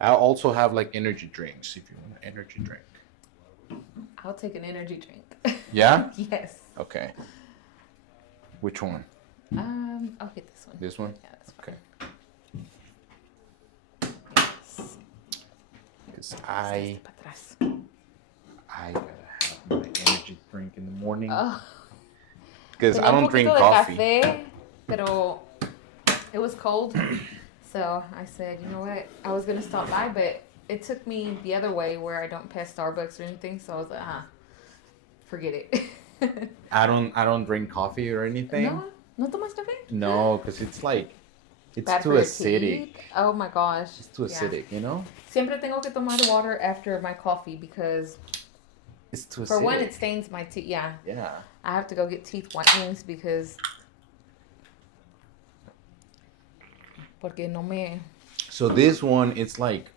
I also have like energy drinks if you want an energy drink. I'll take an energy drink. Yeah? Yes. Okay. Which one? I'll get this one. This one? Yeah, that's Okay. Yes. Because Este I pa' atrás. gotta have my energy drink in the morning. Oh, Because tenía I un don't drink poquito de coffee. café, pero it was cold. So I said, you know what? I was gonna stop by, but it took me the other way where I don't pass Starbucks or anything. So I was like, forget it. I don't drink coffee or anything. No, no tomas café. No, because it's like it's Bad too for your acidic. teeth. Oh my gosh. It's too acidic, you know? Siempre tengo que tomar water after my coffee because It's too acidic. for one, it stains my teeth. Yeah. Yeah. I have to go get teeth whitenings because porque no me. So this one, it's like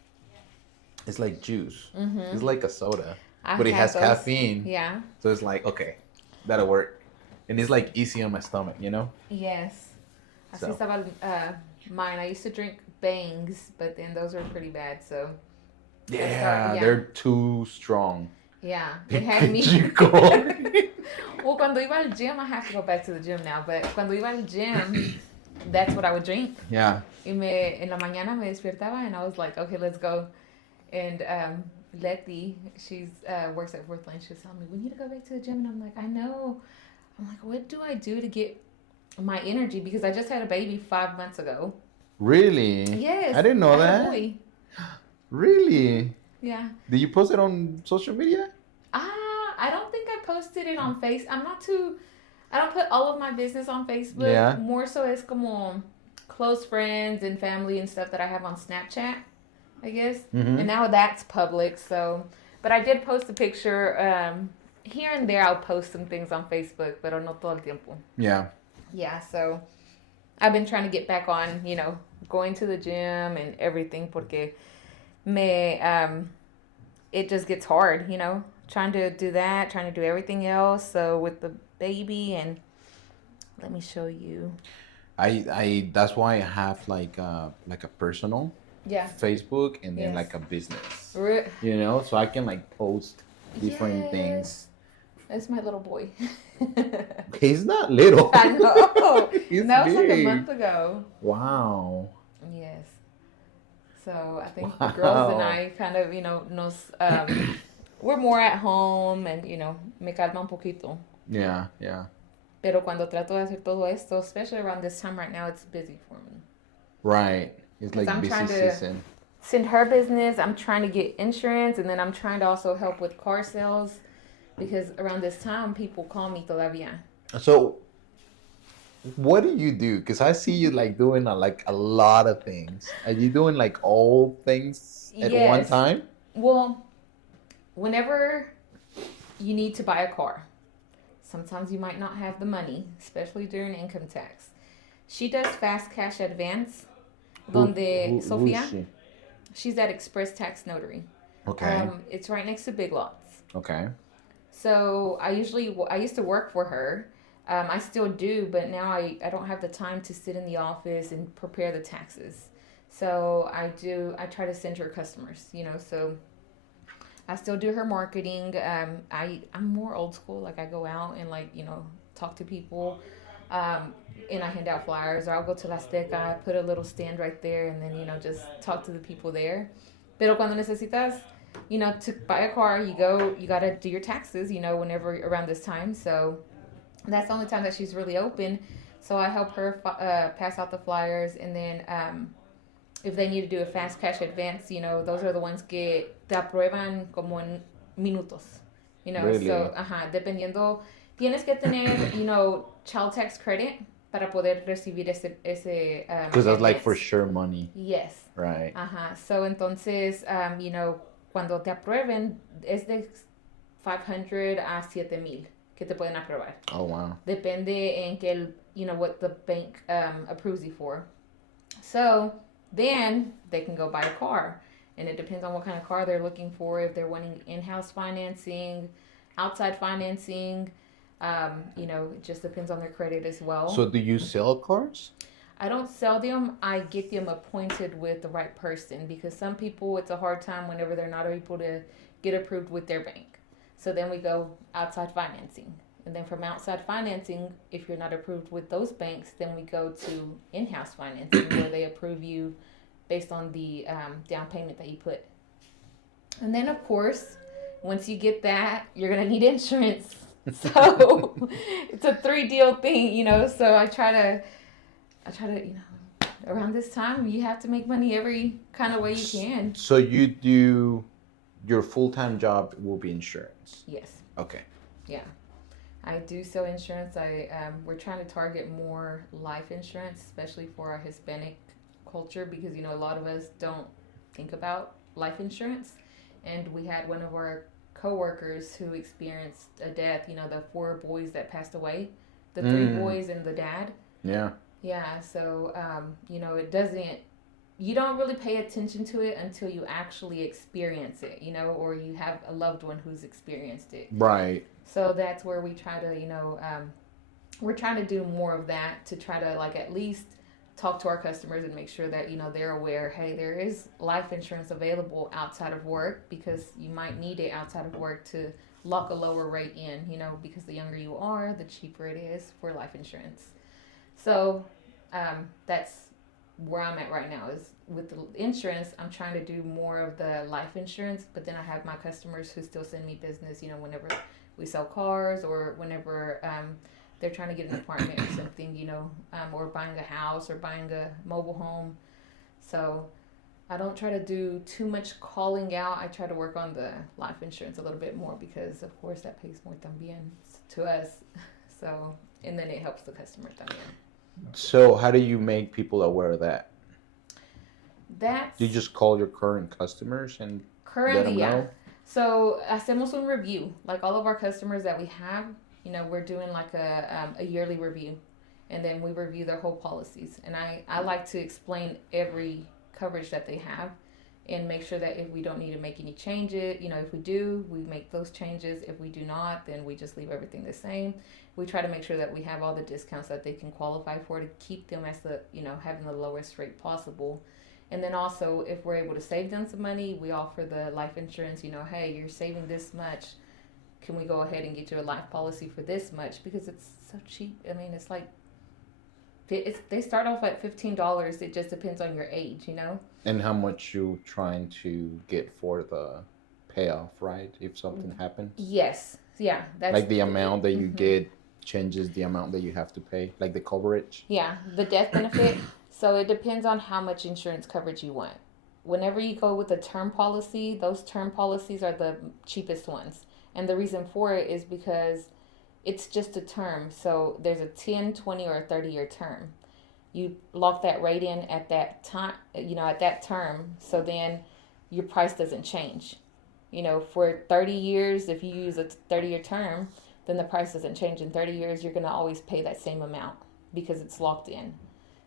juice. Mm-hmm. It's like a soda, but it has caffeine. Yeah. So it's like, okay, that'll work, and it's like easy on my stomach, you know. Yes. Así So. estaba mine. I used to drink Bangs, but then those were pretty bad. So Yeah, they're too strong. yeah, it had me. Chico. Well, cuando iba al gym, I have to go back to the gym now. But cuando iba al gym, that's what I would drink. Yeah. Y en la mañana me despertaba, and I was like, okay, let's go. And Letty, she's works at Fourth Lane. She was telling me, we need to go back to the gym. And I'm like, I know. I'm like, what do I do to get my energy? Because I just had a baby 5 months ago. Really? Yes. I didn't know I had a that. boy. Really? Yeah. Did you post it on social media? I don't think I posted it on Facebook. I don't put all of my business on Facebook. Yeah. More so as como close friends and family and stuff that I have on Snapchat, I guess. Mm-hmm. And now that's public, so. But I did post a picture. Here and there I'll post some things on Facebook, pero no todo el tiempo. Yeah. Yeah, so I've been trying to get back on, going to the gym and everything porque it just gets hard, trying to do that, trying to do everything else. So with the baby, and let me show you. I that's why I have like a personal Facebook and then like a business. So I can like post different things. That's my little boy. He's not little. I know. He's that was big. like a month ago. Wow. Yes. So I think the girls and I kind of, we're more at home and, me calma un poquito. Yeah. Pero cuando trato de hacer todo esto, especially around this time right now, it's busy for me. Right. It's like I'm busy trying to season. Send her business. I'm trying to get insurance, and then I'm trying to also help with car sales because around this time, people call me todavía. So, what do you do? Because I see you like doing a lot of things. Are you doing like all things at one time? Well, whenever you need to buy a car, sometimes you might not have the money, especially during income tax. She does fast cash advance. Donde Sofia, who is she? She's at Express Tax Notary. Okay. It's right next to Big Lots. Okay. So I used to work for her. I still do, but now I don't have the time to sit in the office and prepare the taxes. So I try to send her customers, so I still do her marketing. I'm more old school. Like I go out and talk to people. And I hand out flyers, or I'll go to La Azteca, put a little stand right there, and then, just talk to the people there. Pero cuando necesitas, to buy a car, you gotta do your taxes, whenever around this time. So that's the only time that she's really open. So I help her pass out the flyers, and then if they need to do a fast cash advance, those are the ones que te aprueban como en minutos. Really? So, dependiendo, tienes que tener, child tax credit para poder recibir ese because that's like for sure money. Yes. Right. So entonces, cuando te aprueben es de 500 a 7,000 que te pueden aprobar. Oh wow. Depende en que what the bank approves you for. So then they can go buy a car, and it depends on what kind of car they're looking for. If they're wanting in-house financing, outside financing. It just depends on their credit as well. So do you sell cars? I don't sell them. I get them appointed with the right person because some people, it's a hard time whenever they're not able to get approved with their bank. So then we go outside financing. And then from outside financing, if you're not approved with those banks, then we go to in-house financing where they approve you based on the down payment that you put. And then, of course, once you get that, you're going to need insurance. So it's a 3 deal thing, so I try to, around this time, you have to make money every kind of way you can. So you do, your full-time job will be insurance? Yes. Okay. Yeah. I do sell insurance. We're trying to target more life insurance, especially for our Hispanic culture, because, a lot of us don't think about life insurance. And we had one of our co-workers who experienced a death, the 4 boys that passed away, the 3 boys and the dad. Yeah. Yeah, so, it doesn't, you don't really pay attention to it until you actually experience it, or you have a loved one who's experienced it. Right. So that's where we try to, we're trying to do more of that to try to, like, at least talk to our customers and make sure that, they're aware, hey, there is life insurance available outside of work because you might need it outside of work to lock a lower rate in, because the younger you are, the cheaper it is for life insurance. So that's where I'm at right now is with the insurance. I'm trying to do more of the life insurance, but then I have my customers who still send me business, whenever we sell cars or whenever they're trying to get an apartment or something, or buying a house or buying a mobile home. So I don't try to do too much calling out. I try to work on the life insurance a little bit more because, of course, that pays more también to us. So, and then it helps the customer también. So how do you make people aware of that? Do you just call your current customers and let them know? So hacemos un review. Like all of our customers that we have, we're doing like a yearly review. And then we review their whole policies. And I like to explain every coverage that they have and make sure that if we don't need to make any changes, if we do, we make those changes. If we do not, then we just leave everything the same. We try to make sure that we have all the discounts that they can qualify for to keep them as the, having the lowest rate possible. And then also, if we're able to save them some money, we offer the life insurance, hey, you're saving this much. Can we go ahead and get you a life policy for this much? Because it's so cheap. I mean, it's like, they start off at $15. It just depends on your age, And how much you trying to get for the payoff, right? If something happens? Yes. Yeah. That's like the amount that you get changes the amount that you have to pay, like the coverage? Yeah. The death benefit. So it depends on how much insurance coverage you want. Whenever you go with a term policy, those term policies are the cheapest ones. And the reason for it is because it's just a term. So there's a 10, 20, or a 30-year term. You lock that rate in at that time, at that term. So then your price doesn't change. For 30 years, if you use a 30-year term, then the price doesn't change. In 30 years, you're going to always pay that same amount because it's locked in.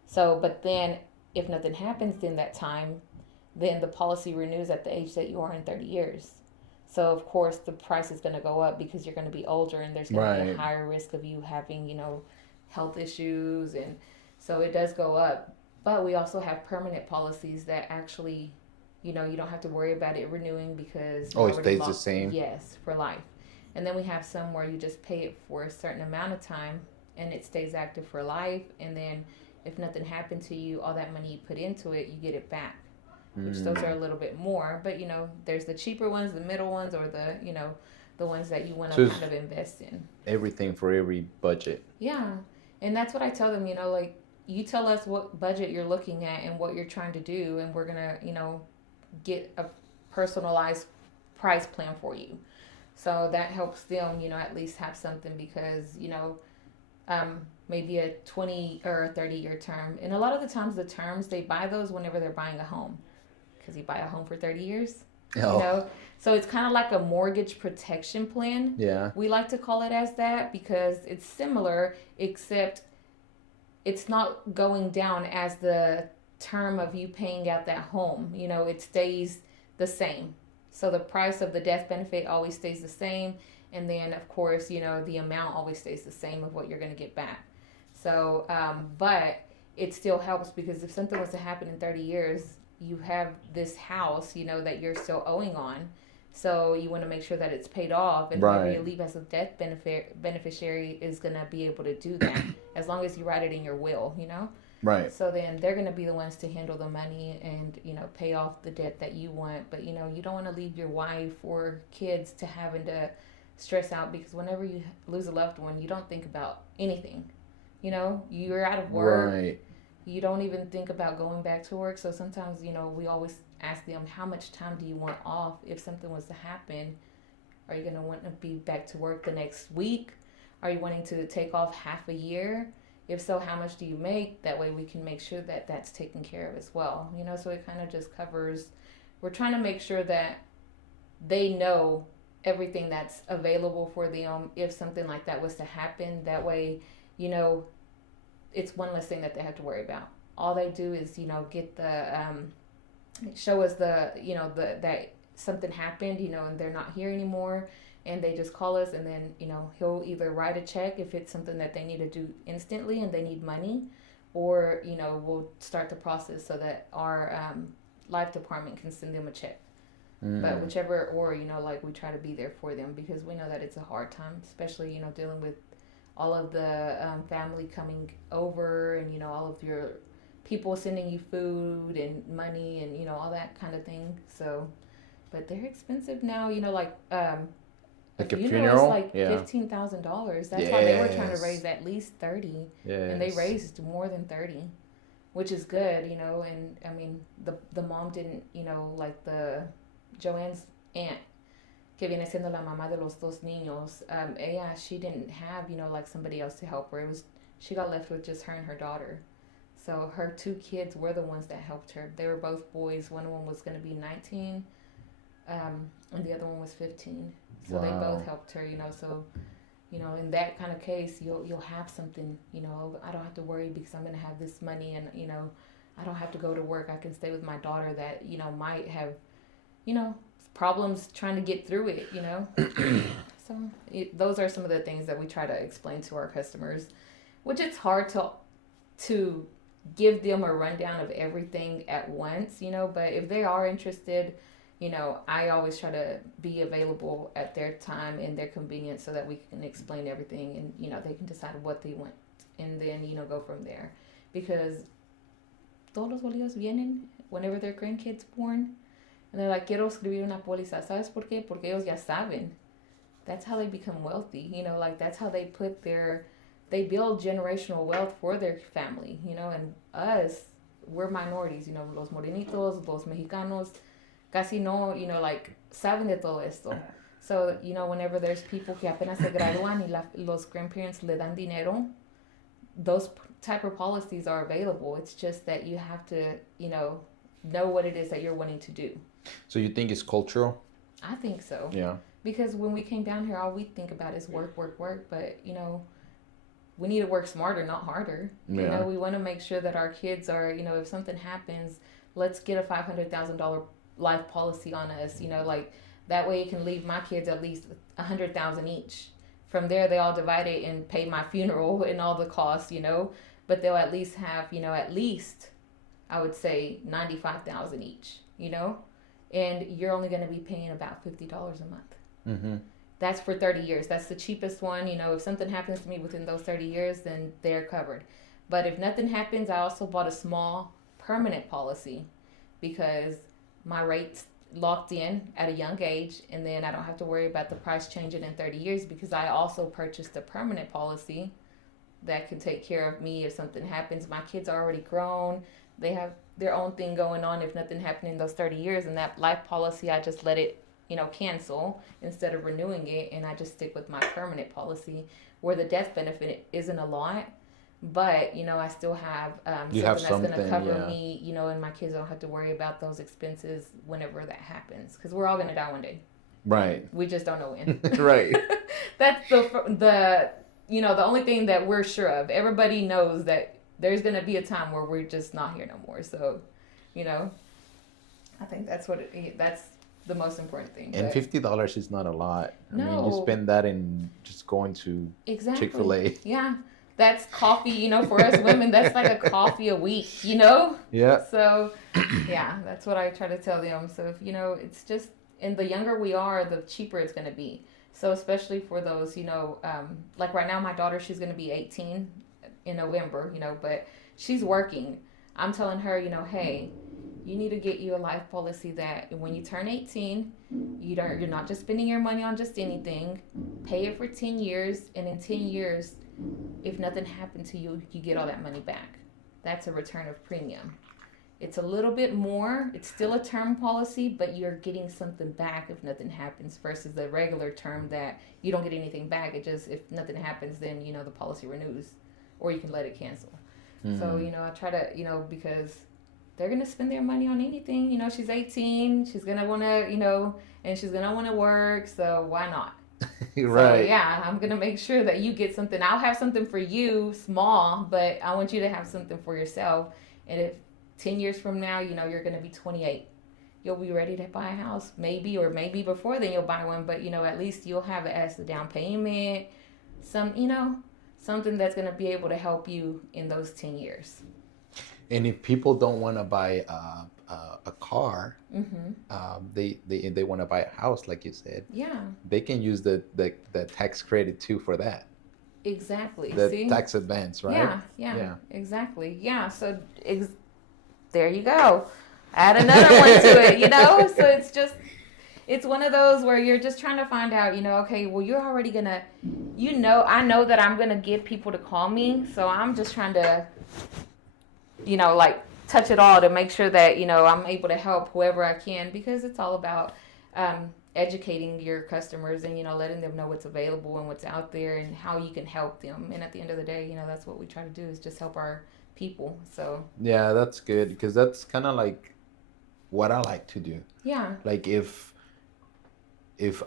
So, but then if nothing happens in that time, then the policy renews at the age that you are in 30 years. So, of course, the price is going to go up because you're going to be older and there's going to be a higher risk of you having, health issues. And so it does go up. But we also have permanent policies that actually, you don't have to worry about it renewing because... Oh, it stays the same? Yes, for life. And then we have some where you just pay it for a certain amount of time and it stays active for life. And then if nothing happened to you, all that money you put into it, you get it back. Which those are a little bit more. But, there's the cheaper ones, the middle ones, or the, the ones that you want to kind of invest in. Everything for every budget. Yeah. And that's what I tell them, like, you tell us what budget you're looking at and what you're trying to do, and we're going to, get a personalized price plan for you. So that helps them, at least have something because, maybe a 20 or a 30-year term. And a lot of the times the terms, they buy those whenever they're buying a home. Because you buy a home for 30 years, So it's kind of like a mortgage protection plan. Yeah. We like to call it as that because it's similar, except it's not going down as the term of you paying out that home. It stays the same. So the price of the death benefit always stays the same. And then, of course, the amount always stays the same of what you're going to get back. So, but it still helps, because if something was to happen in 30 years, you have this house, that you're still owing on. So you want to make sure that it's paid off, and whoever you leave as a death beneficiary is going to be able to do that as long as you write it in your will, Right. So then they're going to be the ones to handle the money and, pay off the debt that you want. But, you don't want to leave your wife or kids to having to stress out, because whenever you lose a loved one, you don't think about anything. You're out of work. Right. You don't even think about going back to work. So sometimes, we always ask them, how much time do you want off if something was to happen? Are you going to want to be back to work the next week? Are you wanting to take off half a year? If so, how much do you make? That way we can make sure that that's taken care of as well. So it kind of just covers, we're trying to make sure that they know everything that's available for them if something like that was to happen. That way, it's one less thing that they have to worry about. All they do is, get the, show us that something happened, and they're not here anymore. And they just call us, and then, he'll either write a check if it's something that they need to do instantly and they need money, or, we'll start the process so that our life department can send them a check. But whichever, or, we try to be there for them, because we know that it's a hard time, especially, dealing with all of the family coming over, and, all of your people sending you food and money and, all that kind of thing. So, but they're expensive now, like a funeral, like $15,000. That's why they were trying to raise at least 30, and they raised more than 30, which is good, And I mean, the mom didn't, like the Joanne's aunt, que viene siendo la mamá de los dos niños. She didn't have, like somebody else to help her. She got left with just her and her daughter. So her two kids were the ones that helped her. They were both boys. One of them was going to be 19. And the other one was 15. So they both helped her, So, in that kind of case, you'll have something, I don't have to worry because I'm going to have this money, and, I don't have to go to work. I can stay with my daughter that, might have, problems trying to get through it, So those are some of the things that we try to explain to our customers, which it's hard to give them a rundown of everything at once, but if they are interested, I always try to be available at their time and their convenience so that we can explain everything, and, they can decide what they want, and then, go from there. Because todos los bolillos vienen whenever their grandkids born, and they're like, quiero escribir una póliza. ¿Sabes por qué? Porque ellos ya saben. That's how they become wealthy, that's how they they build generational wealth for their family, and us, we're minorities, los morenitos, los mexicanos, casi no, saben de todo esto. So, whenever there's people que apenas se gradúan y los grandparents le dan dinero, those type of policies are available. It's just that you have to, know what it is that you're wanting to do. So you think it's cultural? I think so. Yeah. Because when we came down here, all we think about is work, work, work. But, we need to work smarter, not harder. Yeah. We want to make sure that our kids are, if something happens, let's get a $500,000 life policy on us, that way it can leave my kids at least $100,000 each. From there, they all divide it and pay my funeral and all the costs, but they'll at least have, at least I would say $95,000 each, and you're only going to be paying about $50 a month. Mm-hmm. That's for 30 years. That's the cheapest one. If something happens to me within those 30 years, then they're covered. But if nothing happens, I also bought a small permanent policy, because my rate's locked in at a young age, and then I don't have to worry about the price changing in 30 years, because I also purchased a permanent policy that can take care of me if something happens. My kids are already grown. They have their own thing going on if nothing happened in those 30 years. And that life policy, I just let it, cancel instead of renewing it. And I just stick with my permanent policy, where the death benefit isn't a lot. But, I still have something that's going to cover me, and my kids don't have to worry about those expenses whenever that happens. Because we're all going to die one day. Right. We just don't know when. Right. That's the only thing that we're sure of. Everybody knows that there's going to be a time where we're just not here no more. So, I think that's that's the most important thing. And $50 is not a lot. I mean, you spend that in just going to exactly. Chick-fil-A. Yeah. that's coffee, for us women, that's like a coffee a week. Yeah. So, yeah, that's what I try to tell them. So, if, it's just, and the younger we are, the cheaper it's going to be. So, especially for those, like right now, my daughter, she's going to be 18 in November, but she's working. I'm telling her, hey, you need to get you a life policy that when you turn 18, you're not just spending your money on just anything. Pay it for 10 years, and in 10 years, if nothing happened to you, you get all that money back. That's a return of premium. It's a little bit more. It's still a term policy, but you're getting something back if nothing happens versus the regular term that you don't get anything back. It just, if nothing happens, then, the policy renews, or you can let it cancel. So, I try to, because they're going to spend their money on anything. She's 18. She's going to want to, and she's going to want to work. So why not? Right. So, yeah, I'm going to make sure that you get something. I'll have something for you, small, but I want you to have something for yourself. And if 10 years from now, you're going to be 28, you'll be ready to buy a house. Maybe before then you'll buy one. But, at least you'll have it as the down payment. Something that's going to be able to help you in those 10 years. And if people don't want to buy a car, they want to buy a house, like you said. Yeah. They can use the tax credit too for that. Exactly. The tax advance, right? Yeah. Exactly. Yeah. So there you go. Add another one to it. So it's one of those where you're just trying to find out, okay, well, you're already going to, I know that I'm going to get people to call me. So I'm just trying to, like touch it all to make sure that, I'm able to help whoever I can, because it's all about educating your customers and, letting them know what's available and what's out there and how you can help them. And at the end of the day, that's what we try to do, is just help our people. So yeah, that's good, because that's kind of like what I like to do. Yeah. Like if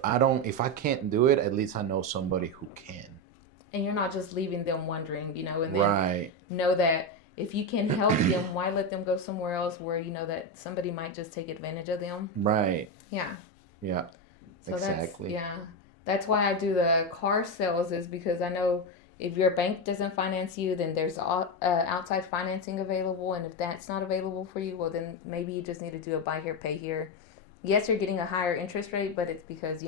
I can't do it, at least I know somebody who can. And you're not just leaving them wondering, and then right. Know that if you can help them, why let them go somewhere else where that somebody might just take advantage of them? Right. Yeah. Yeah. So exactly. That's why I do the car sales, is because I know if your bank doesn't finance you, then there's outside financing available. And if that's not available for you, well, then maybe you just need to do a buy here, pay here. Yes, you're getting a higher interest rate, but it's because,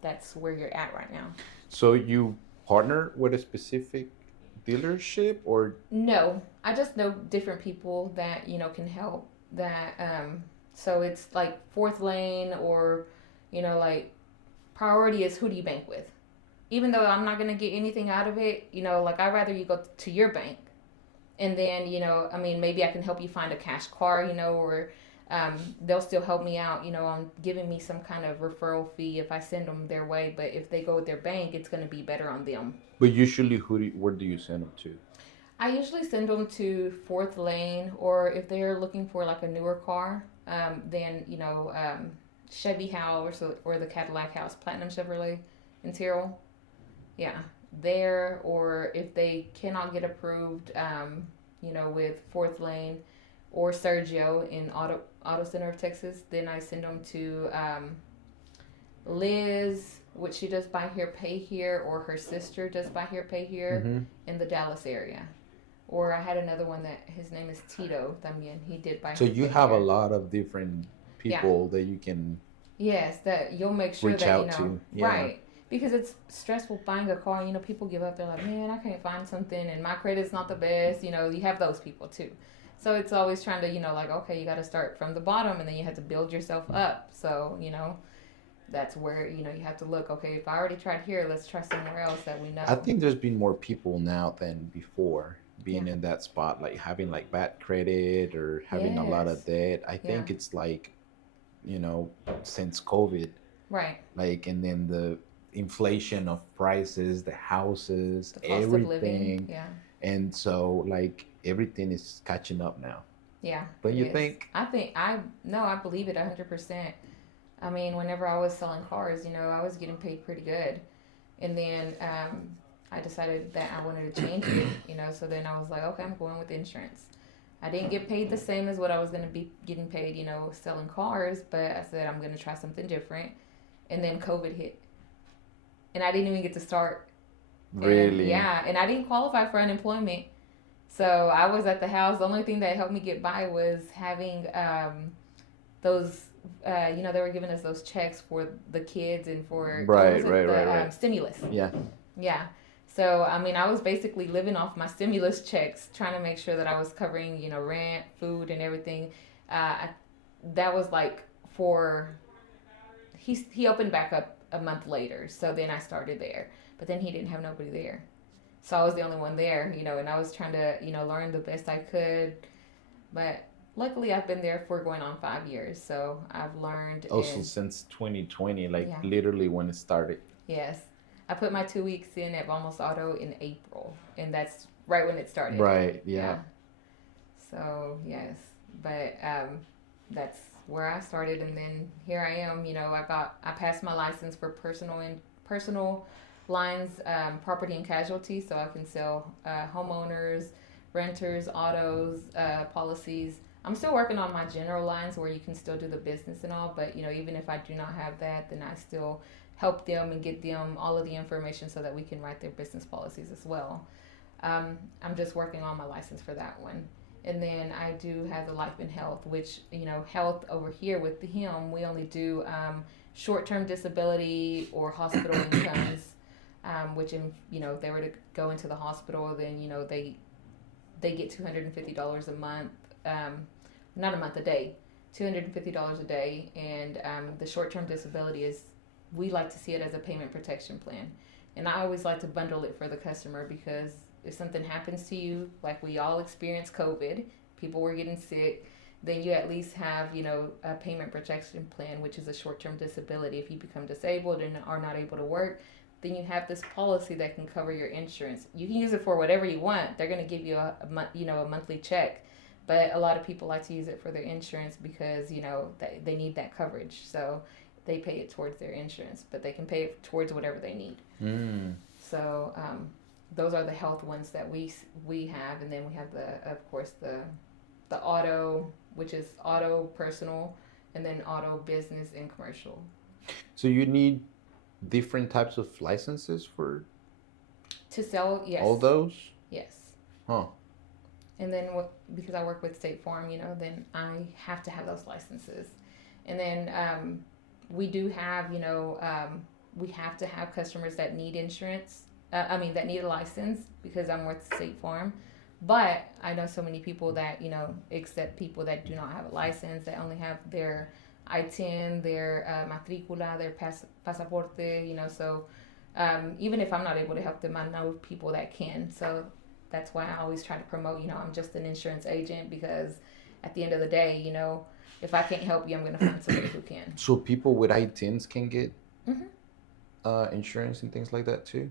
that's where you're at right now. So you partner with a specific dealership, or? No, I just know different people that, can help that. So it's like Fourth Lane, or, like priority is who do you bank with? Even though I'm not going to get anything out of it, like I'd rather you go to your bank. And then, maybe I can help you find a cash car, or they'll still help me out, on giving me some kind of referral fee if I send them their way. But if they go with their bank, it's going to be better on them. But usually, where do you send them to? I usually send them to Fourth Lane, or if they're looking for like a newer car, then, Chevy House or the Cadillac House, Platinum Chevrolet in Terrell. Yeah, there. Or if they cannot get approved, with Fourth Lane or Sergio in Auto Center of Texas, then I send them to Liz, which she does buy here, pay here, or her sister does buy here, pay here in the Dallas area. Or I had another one that his name is Tito También. He did buy. So you have a lot of different people that you can. Yes, that you'll make sure reach that out to. Yeah. Right. Because it's stressful buying a car. People give up. They're like, man, I can't find something, and my credit's not the best. You have those people too. So it's always trying to, like, okay, you got to start from the bottom, and then you have to build yourself up. So, that's where, you have to look, okay, if I already tried here, let's try somewhere else that we know. I think there's been more people now than before being in that spot, like having like bad credit or having a lot of debt. I think it's like, since COVID. Right. Like, and then the inflation of prices, the houses, the cost everything. Of living. Yeah. And so, like, everything is catching up now. Yeah. Don't you think? I believe it 100%. I mean, whenever I was selling cars, I was getting paid pretty good. And then I decided that I wanted to change it, so then I was like, okay, I'm going with insurance. I didn't get paid the same as what I was going to be getting paid, selling cars, but I said I'm going to try something different. And then COVID hit. And I didn't even get to start Really? And I didn't qualify for unemployment. So I was at the house. The only thing that helped me get by was having those, they were giving us those checks for the kids and for, what was it? The stimulus. Yeah. Yeah. So, I mean, I was basically living off my stimulus checks, trying to make sure that I was covering, rent, food, and everything. That was like for, he opened back up a month later. So then I started there. But then he didn't have nobody there. So I was the only one there, and I was trying to, learn the best I could. But luckily I've been there for going on 5 years. So I've learned. Also since 2020, literally when it started. Yes. I put my 2 weeks in at Almost Auto in April, and that's right when it started. Right, yeah. So, yes. But that's where I started, and then here I am. I passed my license for personal lines, property and casualty, so I can sell homeowners, renters, autos, policies. I'm still working on my general lines where you can still do the business and all, but even if I do not have that, then I still help them and get them all of the information so that we can write their business policies as well. I'm just working on my license for that one. And then I do have the life and health, which, health over here with him, we only do short-term disability or hospital incomes, which, if they were to go into the hospital, then, they get $250 a month, not a month, a day, $250 a day. And the short-term disability is, we like to see it as a payment protection plan. And I always like to bundle it for the customer because if something happens to you, like we all experienced COVID, people were getting sick, then you at least have, a payment protection plan, which is a short-term disability. If you become disabled and are not able to work, then you have this policy that can cover your insurance. You can use it for whatever you want. They're going to give you a monthly check. But a lot of people like to use it for their insurance because, they need that coverage. So they pay it towards their insurance, but they can pay it towards whatever they need. So those are the health ones that we have, and then we have the auto, which is auto personal, and then auto business and commercial. So you need different types of licenses to sell? Yes. All those? Yes. Huh. And then because I work with State Farm, then I have to have those licenses, and then we do have, we have to have customers that need insurance. That need a license because I'm with State Farm. But I know so many people that, accept people that do not have a license, that only have their I-10, their matricula, their pasaporte, so even if I'm not able to help them, I know people that can. So that's why I always try to promote, I'm just an insurance agent because at the end of the day, if I can't help you, I'm going to find somebody who can. So people with I-10s can get insurance and things like that too?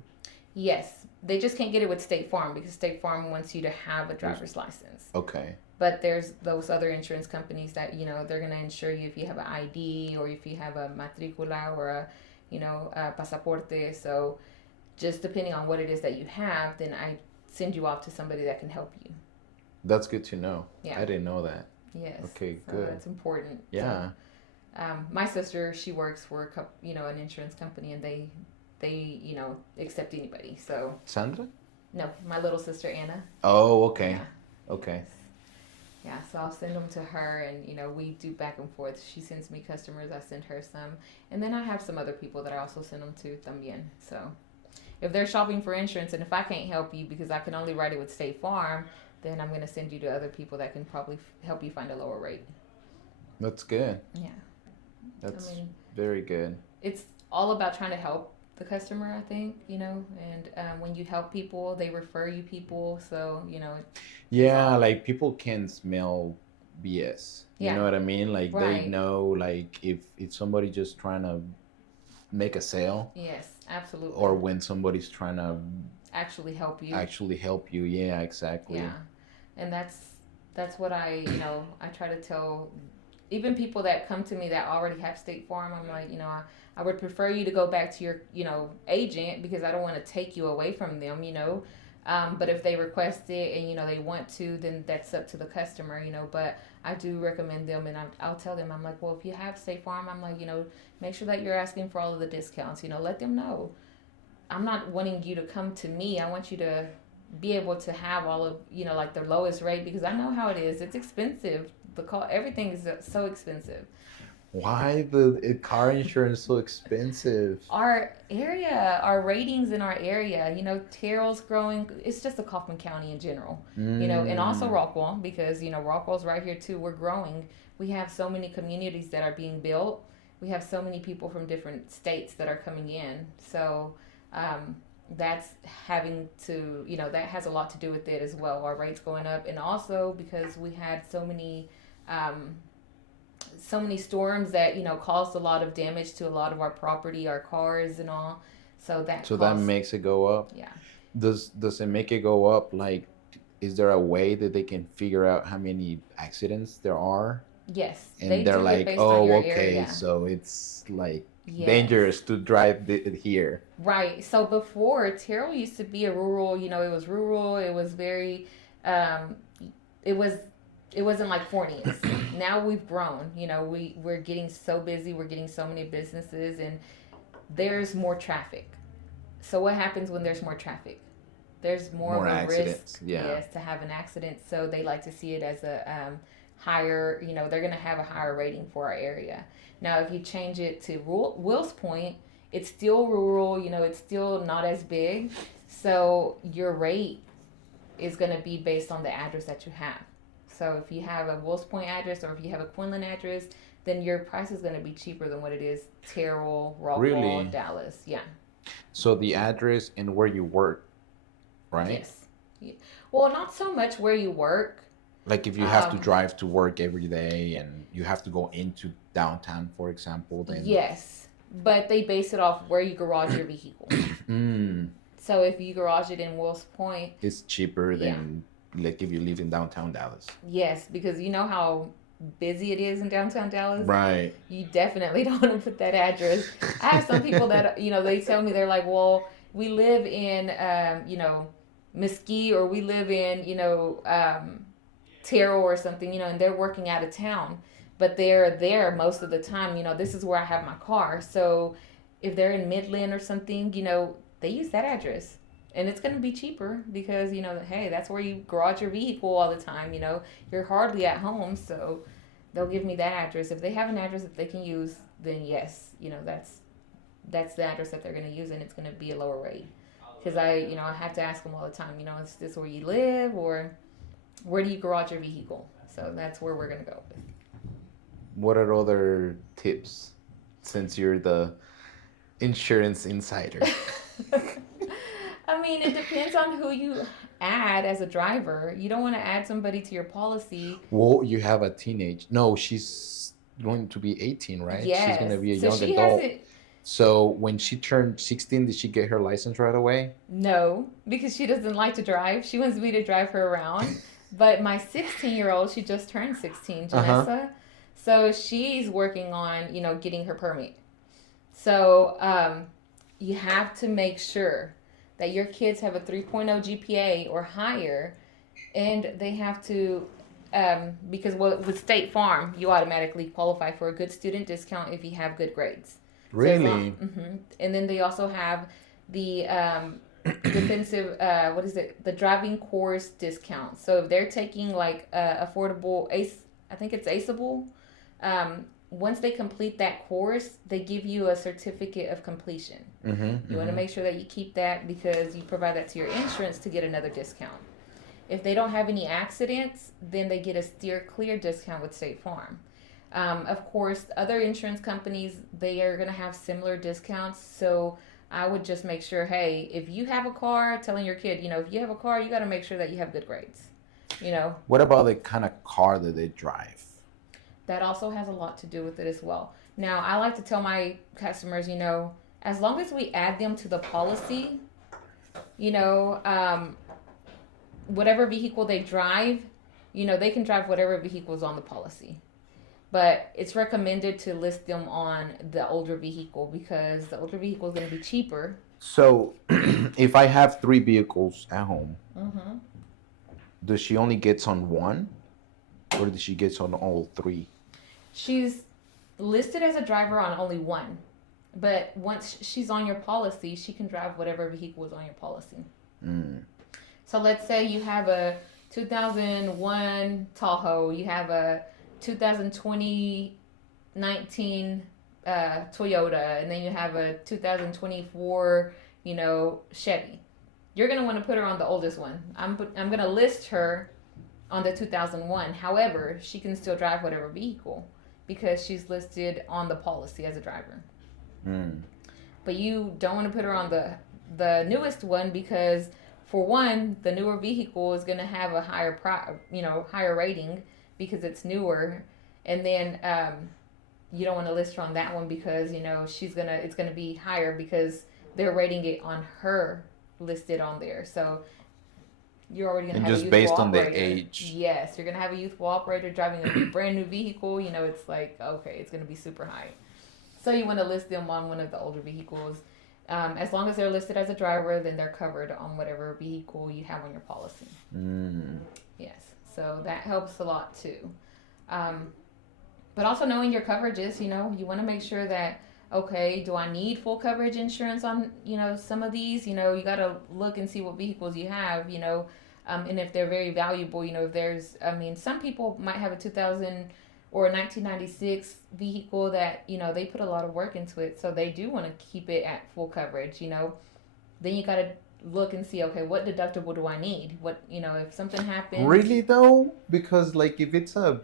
Yes. They just can't get it with State Farm because State Farm wants you to have a driver's license. Okay. But there's those other insurance companies that, they're going to insure you if you have an ID or if you have a matricula or a pasaporte. So just depending on what it is that you have, then I send you off to somebody that can help you. That's good to know. Yeah. I didn't know that. Yes. Okay, so good. That's important. Yeah. So, my sister, she works for an insurance company, and they accept anybody. So Sandra? No, my little sister Anna. Oh, okay. Yeah. Okay. Yeah, so I'll send them to her, and we do back and forth. She sends me customers, I send her some, and then I have some other people that I also send them to también. So if they're shopping for insurance, and if I can't help you because I can only write it with State Farm, then I'm going to send you to other people that can probably help you find a lower rate. That's good. Yeah. That's very good. It's all about trying to help the customer, I think, and when you help people, they refer you people. So, Yeah, like people can smell BS. You know what I mean? Like right. They know, like if somebody just trying to make a sale. Yes, absolutely. Or when somebody's trying to actually help you. Yeah, exactly. Yeah. And that's what I try to tell even people that come to me that already have State Farm. I'm like, I would prefer you to go back to your, agent because I don't want to take you away from them, But if they request it and, they want to, then that's up to the customer, But I do recommend them, and I'll tell them, I'm like, well, if you have State Farm, I'm like, make sure that you're asking for all of the discounts, let them know. I'm not wanting you to come to me. I want you to be able to have all of, like the lowest rate, because I know how it is. It's expensive. Everything is so expensive. Why the car insurance so expensive? Our area, our ratings in our area, Terrell's growing. It's just a Kaufman County in general, and also Rockwall, because, Rockwall's right here too. We're growing. We have so many communities that are being built. We have so many people from different states that are coming in. So that's having to, that has a lot to do with it as well. Our rates going up, and also because we had so many storms that caused a lot of damage to a lot of our property, our cars and all. So that makes it go up. Yeah. Does it make it go up? Like, is there a way that they can figure out how many accidents there are? Yes. And they're like, oh, okay, area. So it's like dangerous to drive here. Right. So before, Terrell used to be a rural, it was rural. It was very, it wasn't like Fornius. Now we've grown. We're getting so busy. We're getting so many businesses, and there's more traffic. So what happens when there's more traffic? There's more of a risk, yes, to have an accident. So they like to see it as a higher, they're going to have a higher rating for our area. Now, if you change it to Wills Point, it's still rural. It's still not as big. So your rate is going to be based on the address that you have. So if you have a Wills Point address, or if you have a Quinlan address, then your price is going to be cheaper than what it is Terrell, Rockwall, really? Dallas. Yeah. So the address and where you work, right? Yes. Yeah. Well, not so much where you work. Like if you have to drive to work every day and you have to go into downtown, for example, then... Yes. But they base it off where you garage your vehicle. So if you garage it in Wills Point... It's cheaper than... Like if you live in downtown Dallas. Yes, because you know how busy it is in downtown Dallas. Right. You definitely don't want to put that address. I have some people that, they tell me, they're like, well, we live in, Mesquite, or we live in, Terrell or something, and they're working out of town. But they're there most of the time. This is where I have my car. So if they're in Midland or something, they use that address. And it's going to be cheaper because, hey, that's where you garage your vehicle all the time. You're hardly at home. So they'll give me that address. If they have an address that they can use, then yes, that's the address that they're going to use, and it's going to be a lower rate. Because I have to ask them all the time, is this where you live, or where do you garage your vehicle? So that's where we're going to go with. What are other tips, since you're the insurance insider? I mean, it depends on who you add as a driver. You don't want to add somebody to your policy. Well, you have a teenage. No, she's going to be 18, right? Yes. She's going to be a young adult. So when she turned 16, did she get her license right away? No, because she doesn't like to drive. She wants me to drive her around. But my 16-year-old, she just turned 16, Janessa. So she's working on, getting her permit. So you have to make sure that your kids have a 3.0 GPA or higher, and they have to, because with State Farm, you automatically qualify for a good student discount if you have good grades. Really? So and then they also have the defensive, the driving course discount. So if they're taking like affordable I think it's ACEable, once they complete that course, they give you a certificate of completion. You want to make sure that you keep that, because you provide that to your insurance to get another discount. If they don't have any accidents, then they get a steer clear discount with State Farm. Of course, other insurance companies, they are going to have similar discounts. So I would just make sure, hey, if you have a car, telling your kid, if you have a car, you got to make sure that you have good grades. What about the kind of car that they drive? That also has a lot to do with it as well. Now, I like to tell my customers, as long as we add them to the policy, whatever vehicle they drive, they can drive whatever vehicle is on the policy. But it's recommended to list them on the older vehicle, because the older vehicle is going to be cheaper. So if I have 3 vehicles at home, does she only gets on one, or does she gets on all 3? She's listed as a driver on only one. But once she's on your policy, she can drive whatever vehicle is on your policy. So let's say you have a 2001 Tahoe, you have a 2020 19 Toyota, and then you have a 2024, Chevy. You're gonna want to put her on the oldest one. I'm gonna list her on the 2001. However, she can still drive whatever vehicle because she's listed on the policy as a driver. But you don't want to put her on the newest one because, for one, the newer vehicle is going to have a higher rating because it's newer, and then you don't want to list her on that one because it's gonna be higher because they're rating it on her listed on there. So you're already gonna have just a youthful based on operator. the age. Yes, you're gonna have a youthful operator driving a brand new vehicle. It's like, okay, it's gonna be super high. So you want to list them on one of the older vehicles. As long as they're listed as a driver, then they're covered on whatever vehicle you have on your policy. Yes, so that helps a lot too. But also knowing your coverages, you want to make sure that, okay, do I need full coverage insurance on, some of these? You got to look and see what vehicles you have, and if they're very valuable, if there's, some people might have a 2000 or a 1996 vehicle that, they put a lot of work into it. So they do want to keep it at full coverage, Then you got to look and see, okay, what deductible do I need? What, if something happens. Really though? Because like if it's a,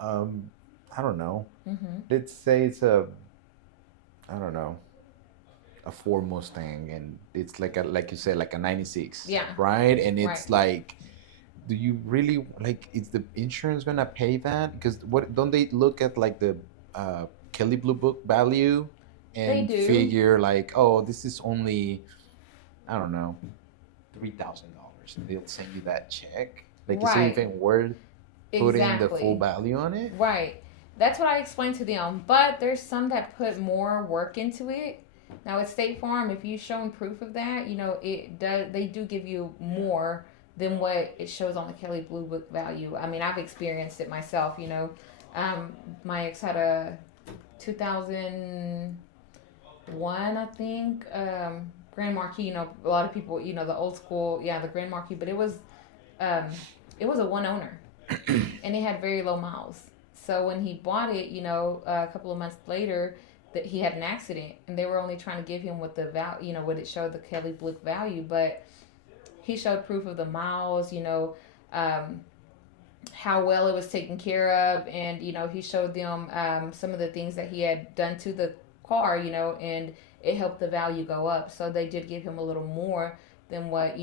I don't know. Let's say it's a Ford Mustang, and it's like you said, like a 96. Yeah. Right? And it's like, do you really, like, is the insurance gonna pay that? Because what don't they look at like the Kelley Blue Book value and figure like, oh, this is only, I don't know, $3,000. They'll send you that check. Like, is it even worth putting the full value on it? Right. That's what I explained to them. But there's some that put more work into it. Now at State Farm, if you've shown proof of that, they do give you more than what it shows on the Kelley Blue Book value. I've experienced it myself. My ex had a 2001, I think, Grand Marquis. A lot of people, the old school, the Grand Marquis, but it was a one owner, and it had very low miles. So when he bought it, a couple of months later, that he had an accident, and they were only trying to give him what the value, what it showed the Kelley Blue Book value, but he showed proof of the miles, how well it was taken care of, and he showed them some of the things that he had done to the car, and it helped the value go up. So they did give him a little more than what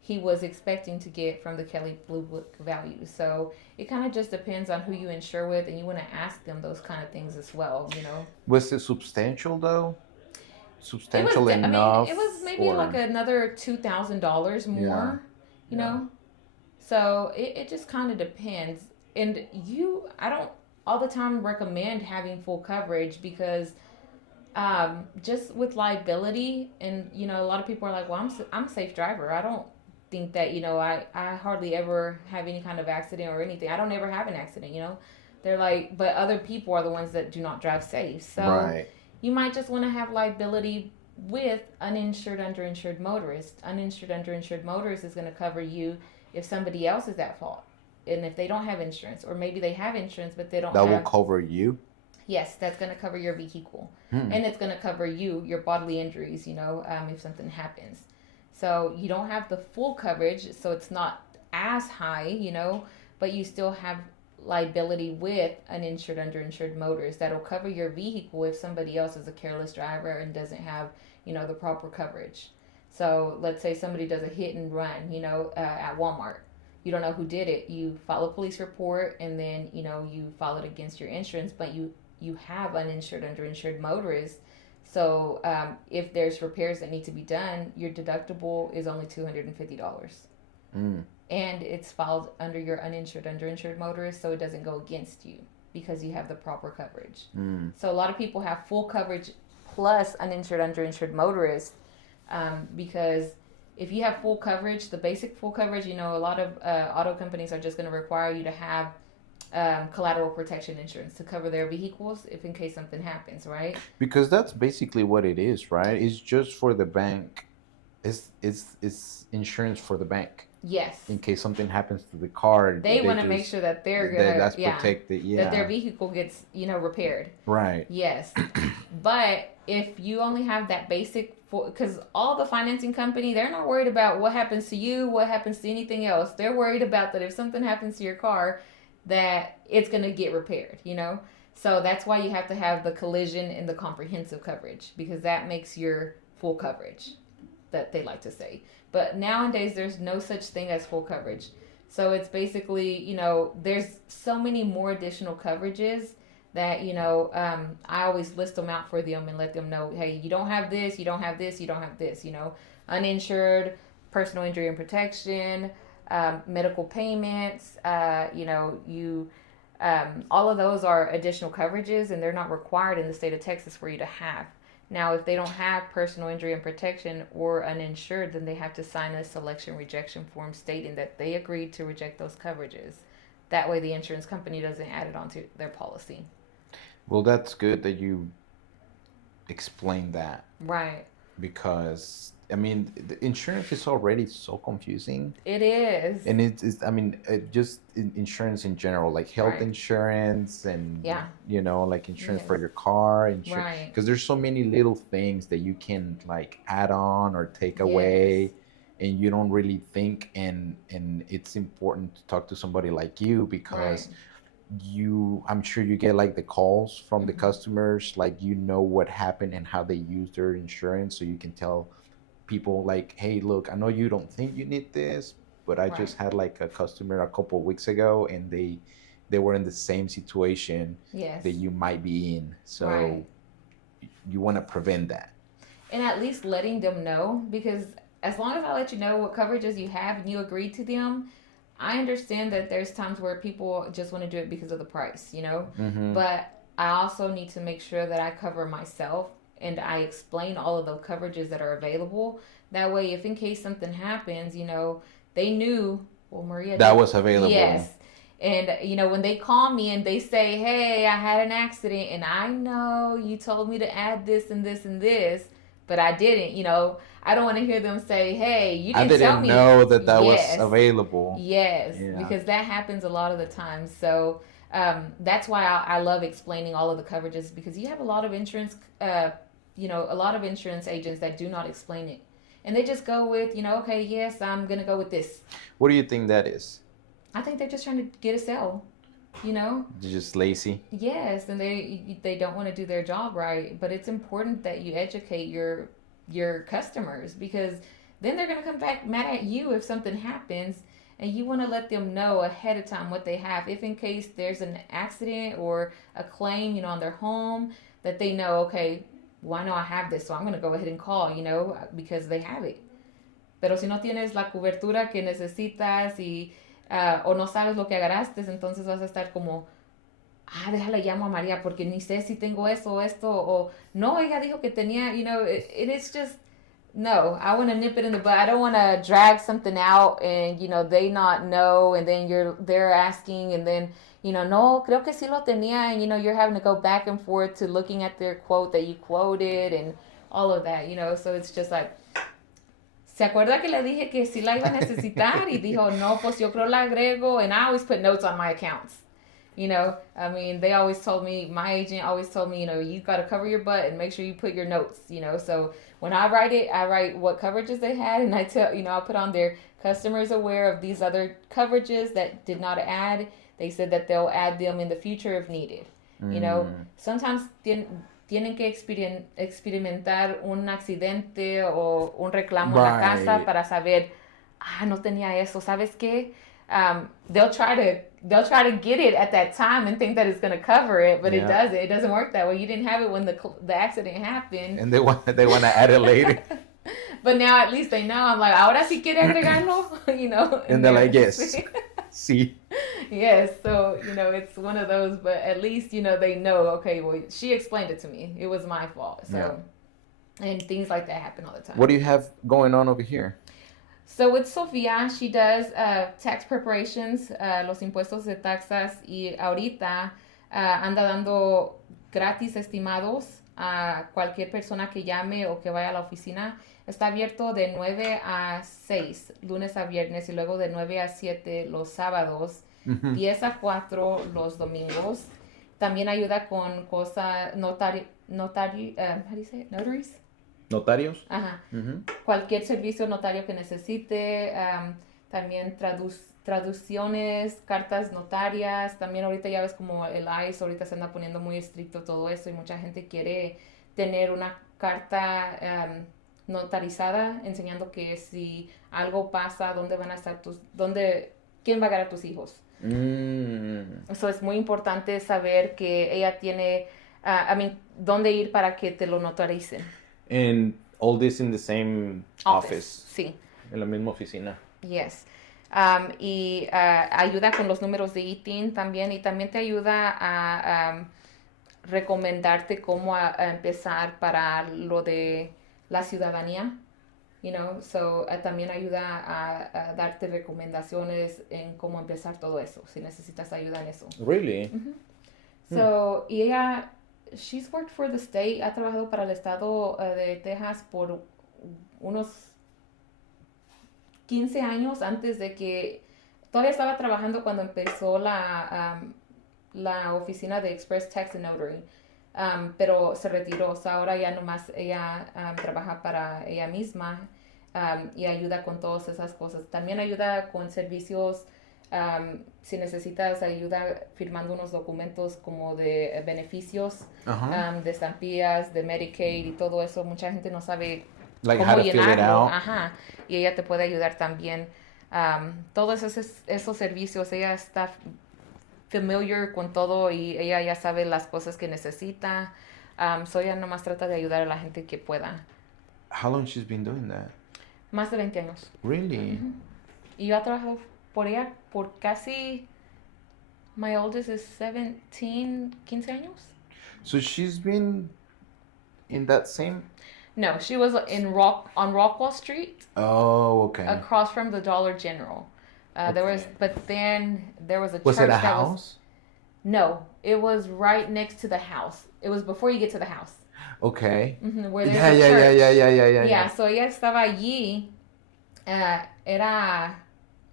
he was expecting to get from the Kelley Blue Book value. So it kind of just depends on who you insure with, and you want to ask them those kind of things as well. Was it substantial though? Substantial enough? It was maybe like another $2,000 more. You know. So it just kind of depends. And I don't all the time recommend having full coverage because just with liability, and a lot of people are like, well, I'm a safe driver. I don't think that I hardly ever have any kind of accident or anything. I don't ever have an accident. They're like, but other people are the ones that do not drive safe. So you might just want to have liability with uninsured, underinsured motorist. Uninsured, underinsured motorist is going to cover you if somebody else is at fault, and if they don't have insurance, or maybe they have insurance but they don't. That will cover you. Yes, that's going to cover your vehicle, and it's going to cover your bodily injuries. If something happens. So you don't have the full coverage, so it's not as high, but you still have liability with uninsured, underinsured motorists that'll cover your vehicle if somebody else is a careless driver and doesn't have, the proper coverage. So let's say somebody does a hit and run, at Walmart. You don't know who did it. You file a police report, and then, you file it against your insurance, but you have uninsured, underinsured motorists. So if there's repairs that need to be done, your deductible is only $250. And it's filed under your uninsured, underinsured motorist, so it doesn't go against you because you have the proper coverage. So a lot of people have full coverage plus uninsured, underinsured motorist because if you have full coverage, the basic full coverage, a lot of auto companies are just going to require you to have collateral protection insurance to cover their vehicles if in case something happens, right? Because that's basically what it is, right? It's just for the bank. It's insurance for the bank. Yes. In case something happens to the car, they want to make sure that they're gonna that's protected. Yeah. That their vehicle gets repaired. Right. Yes. But if you only have that basic, because all the financing company, they're not worried about what happens to you, what happens to anything else. They're worried about that if something happens to your car, that it's gonna get repaired. So that's why you have to have the collision and the comprehensive coverage, because that makes your full coverage, that they like to say. But nowadays, there's no such thing as full coverage. So it's basically, there's so many more additional coverages that, I always list them out for them and let them know, hey, you don't have this, you don't have this, you don't have this, uninsured, personal injury and protection, medical payments, all of those are additional coverages, and they're not required in the state of Texas for you to have. Now, if they don't have personal injury and protection or uninsured, then they have to sign a selection rejection form stating that they agreed to reject those coverages. That way the insurance company doesn't add it onto their policy. Well, that's good that you explained that. Right. Because, the insurance is already so confusing. It is. And just insurance in general, like health insurance and, like insurance for your car. Right. Because there's so many little things that you can, like, add on or take away, and you don't really think. And it's important to talk to somebody like you, because I'm sure you get, like, the calls from the customers, like, what happened and how they use their insurance, so you can tell people, like, hey, look, I know you don't think you need this, but I just had, like, a customer a couple of weeks ago, and they were in the same situation that you might be in. So you want to prevent that. And at least letting them know, because as long as I let you know what coverages you have and you agree to them, I understand that there's times where people just want to do it because of the price, Mm-hmm. But I also need to make sure that I cover myself, and I explain all of the coverages that are available. That way, if in case something happens, they knew, well, Maria, that was available. Yes. And, when they call me and they say, hey, I had an accident, and I know you told me to add this and this and this, but I didn't, I don't want to hear them say, hey, you didn't tell me. I didn't know that was available. Yes, because that happens a lot of the time. So that's why I love explaining all of the coverages, because you have a lot of insurance, a lot of insurance agents that do not explain it. And they just go with, okay, yes, I'm going to go with this. What do you think that is? I think they're just trying to get a sale, They're just lazy. Yes, and they don't want to do their job right. But it's important that you educate your customers, because then they're going to come back mad at you if something happens, and you want to let them know ahead of time what they have, if in case there's an accident or a claim, on their home, that they know, okay, well, I know I have this, so I'm going to go ahead and call, because they have it. Pero si no tienes la cobertura que necesitas o no sabes lo que agarraste, entonces vas a estar como, déjale llamo a María porque ni sé si tengo eso o esto, o no, ella dijo que tenía, it's just, no, I want to nip it in the bud. I don't want to drag something out and, they not know, and then they're asking, and then, no, creo que sí lo tenía, and, you're having to go back and forth to looking at their quote that you quoted and all of that, so it's just like, ¿se acuerda que le dije que sí la iba a necesitar? Y dijo, no, pues yo creo la agrego. And I always put notes on my accounts. They always told me, my agent always told me, you got to cover your butt and make sure you put your notes, So when I write what coverages they had, and I tell, I'll put on there, customers aware of these other coverages that did not add. They said that they'll add them in the future if needed. Sometimes tienen que experimentar un accidente o un reclamo en la casa para saber, no tenía eso, ¿sabes qué? They'll try to get it at that time and think that it's going to cover it, but it doesn't. It doesn't work that way. You didn't have it when the accident happened. And they want to add it later. But now at least they know. I'm like, ahora sí quiere agregarlo, And they're like, yes. See. Yes, so, it's one of those, but at least, they know, okay, well, she explained it to me. It was my fault. So, and things like that happen all the time. What do you have going on over here? So with Sofía, she does tax preparations, los impuestos de taxas, y ahorita anda dando gratis estimados a cualquier persona que llame o que vaya a la oficina. Está abierto de 9 a 6, lunes a viernes, y luego de 9 a 7 los sábados, Mhm. 10 a 4 los domingos. También ayuda con cosas, how do you say it? Notaries? Notarios. Ajá. Mhm. Cualquier servicio notario que necesite, también traducciones, cartas notarias, también ahorita ya ves como el ICE ahorita se anda poniendo muy estricto todo eso, y mucha gente quiere tener una carta notarizada enseñando que si algo pasa, dónde van a estar quién va a agarrar tus hijos. Eso es muy importante saber que ella tiene, dónde ir para que te lo notaricen. And all this in the same office. Sí. En la misma oficina. Yes. Y ayuda con los números de ITIN también, y también te ayuda a recomendarte cómo a empezar para lo de la ciudadanía. You know, so también ayuda a darte recomendaciones en cómo empezar todo eso, si necesitas ayuda en eso. Really? So, y ella, she's worked for the state, ha trabajado para el estado de Texas por unos 15 años antes de que, todavía estaba trabajando cuando empezó la oficina de Express Tax and Notary, pero se retiró, o sea, ahora ya nomás ella trabaja para ella misma, y ayuda con todas esas cosas. También ayuda con servicios, si necesitas ayuda firmando unos documentos como de beneficios, Uh-huh. de estampillas, de Medicaid y todo eso. Mucha gente no sabe Like cómo how to fill it llenarlo. out. Ajá. Y ella te puede ayudar también. Todos esos servicios, ella está familiar con todo, y ella ya sabe las cosas que necesita. So ella nomás trata de ayudar a la gente que pueda. How long she's been doing that? Más de 20 años. Really? Y yo he trabajado por ella por casi, my oldest is 17, 15 años. So she's been in that same. No, she was on Rockwell Street, Oh, okay. across from the Dollar General. Okay. But then there was a Was church it a that house? No, it was right next to the house. It was before you get to the house. Okay. Where there's Yeah, a yeah, church. yeah. Yeah, so ella estaba allí, era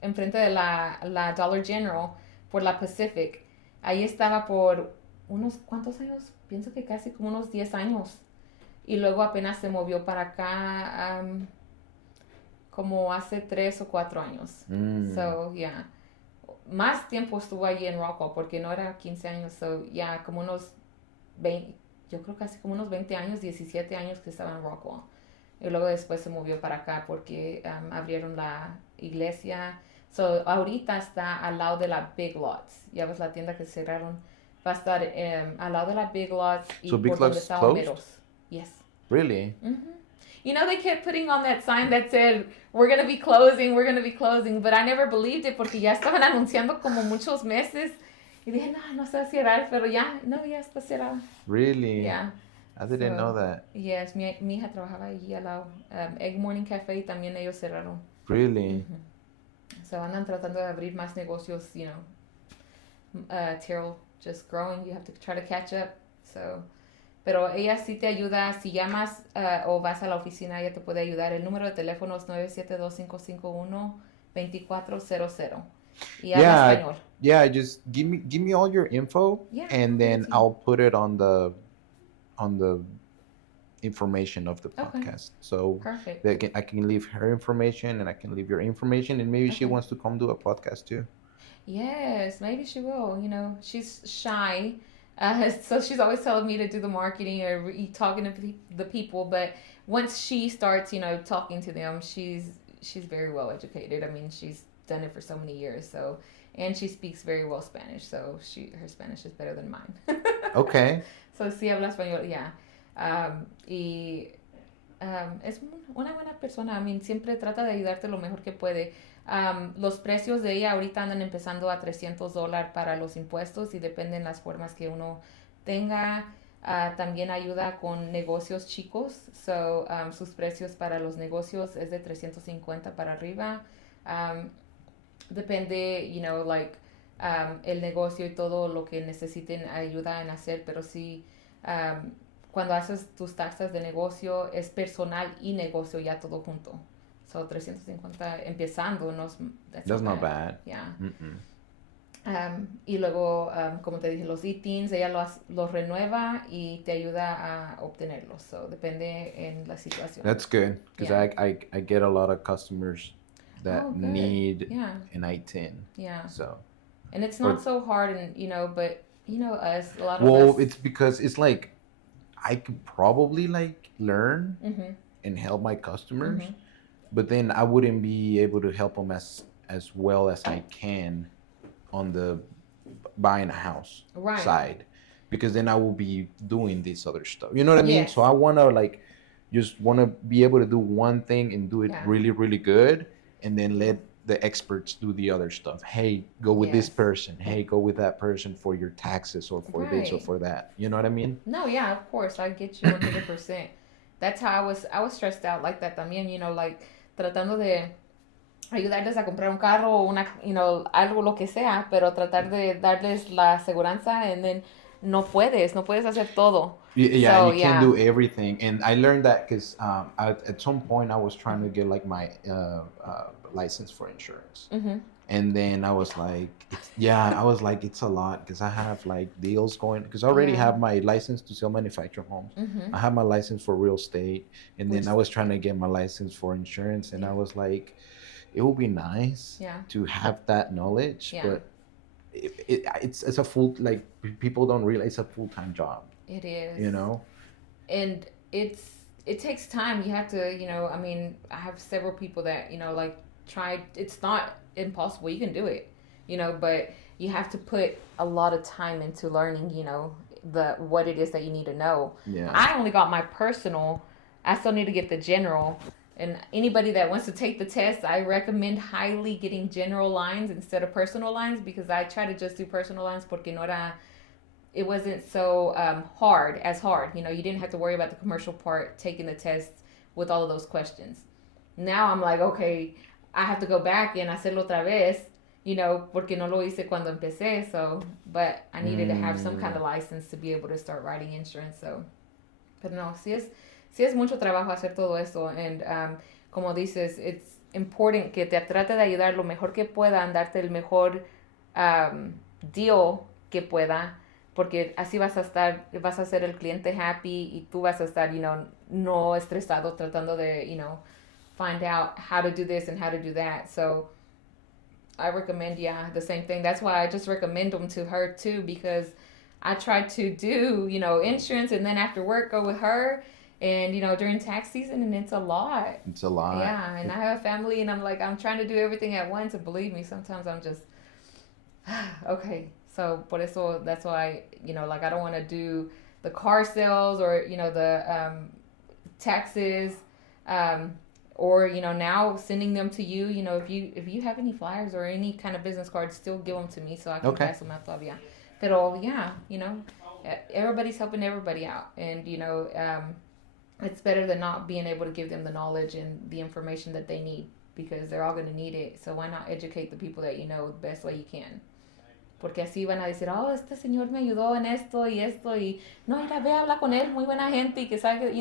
enfrente de la Dollar General por la Pacific. Ahí estaba por unos, ¿cuántos años? Pienso que casi como unos 10 años. Y luego apenas se movió para acá, como hace 3 o 4 años. So, yeah. Más tiempo estuvo allí en Rockwell porque no era 15 años. So, yeah, como unos 20, yo creo casi como unos 20 años, 17 años que estaba en Rockwell. Y luego después se movió para acá porque abrieron la iglesia. So, ahorita está al lado de la Big Lots. Ya ves la tienda que cerraron. Va a estar al lado de la Big Lots y So Big por donde Lots está closed? Homeros. Yes. Really? You know, they kept putting on that sign that said, we're going to be closing, but I never believed it porque ya estaban anunciando como muchos meses. Y dije, no se va a cerrar, pero ya está cerrada. Really? Yeah. I didn't know that. Yes, mi hija trabajaba allí al lado. Egg Morning Café, y también ellos cerraron. Really? So andan tratando de abrir más negocios, you know. Terrell just growing, you have to try to catch up. So, pero ella sí te ayuda, si llamas o vas a la oficina, ella te puede ayudar. El número de teléfono es 972-551-2400. Y habla español. Yeah, just give me all your info, Yeah, and then easy. I'll put it on the information of the podcast. So Perfect. I can leave her information, and I can leave your information, and maybe she Okay. wants to come do a podcast too. Yes, maybe she will. You know, she's shy. So she's always telling me to do the marketing or talking to the people. But once she starts, you know, talking to them, she's very well educated. I mean, she's done it for so many years. So, and she speaks very well Spanish. So her Spanish is better than mine. Okay. So sí habla español, yeah. Es una buena persona. I mean, siempre trata de ayudarte lo mejor que puede. Los precios de ella ahorita andan empezando a $300 para los impuestos, y dependen las formas que uno tenga. También ayuda con negocios chicos. So, sus precios para los negocios es de 350 para arriba. Um, Depende, el negocio y todo lo que necesiten ayuda en hacer, pero sí, cuando haces tus taxas de negocio es personal y negocio ya todo junto. So 350 empezando, no es, That's not bad. Yeah. Mm-mm. Y luego, como te dije, los ITINs, ella los renueva y te ayuda a obtenerlos. So, depende en la situación. That's good because Yeah. I get a lot of customers that Oh, good. need Yeah. an ITIN. Yeah. So. And it's not so hard, and but us, a lot of Well, us. it's because it's like I could probably like learn Mm-hmm. and help my customers, Mm-hmm. but then I wouldn't be able to help them as well as I can on the buying a house Right. side, because then I will be doing this other stuff. You know what I mean? Yes. So I want to like just want to be able to do one thing and do it Yeah. really, really good, and then let the experts do the other stuff. Hey, go with this Yes. person. Hey, go with that person for your taxes or for this or Right. for that. You know what I mean? No, yeah, of course, I get you 100%. That's how I was stressed out like that también, like tratando de ayudarles a comprar un carro o algo lo que sea, pero tratar de darles la aseguranza, and then no puedes hacer todo. Yeah, So, and you can't do everything. And I learned that because at some point I was trying to get like my license for insurance. Mm-hmm. And then I was like, it's a lot because I have like deals going, because I already Yeah. have my license to sell manufactured homes. Mm-hmm. I have my license for real estate. And Which- then I was trying to get my license for insurance. And I was like, it would be nice to have that knowledge, but it's a full, like, people don't realize it's a full-time job. It is. And it takes time. You have to, I have several people that, tried. It's not impossible. You can do it, but you have to put a lot of time into learning, what it is that you need to know. Yeah. I only got my personal. I still need to get the general. And anybody that wants to take the test, I recommend highly getting general lines instead of personal lines, because I try to just do personal lines porque no era, it wasn't so hard. You didn't have to worry about the commercial part, taking the test with all of those questions. Now I'm like, okay, I have to go back and hacerlo otra vez, porque no lo hice cuando empecé. So, but I needed to have some kind of license to be able to start writing insurance. So, pero no, sí es mucho trabajo hacer todo eso. And como dices, it's important que te trate de ayudar lo mejor que pueda, darte el mejor deal que pueda, porque así vas a ser el cliente happy y tú vas a estar, no estresado tratando de, find out how to do this and how to do that. So I recommend, the same thing. That's why I just recommend them to her too, because I try to do, insurance, and then after work go with her, and during tax season, and it's a lot. Yeah, and I have a family, and I'm trying to do everything at once, and believe me, sometimes I'm just okay. So por eso, that's why, I don't want to do the car sales or the taxes, or now sending them to you. If you have any flyers or any kind of business cards, still give them to me so I can pass them out todavía. Pero everybody's helping everybody out, and it's better than not being able to give them the knowledge and the information that they need, because they're all going to need it. So why not educate the people that the best way you can? Porque así van a decir, oh, este señor me ayudó en esto, y no, mira, ve, habla con él, muy buena gente, y que sabe,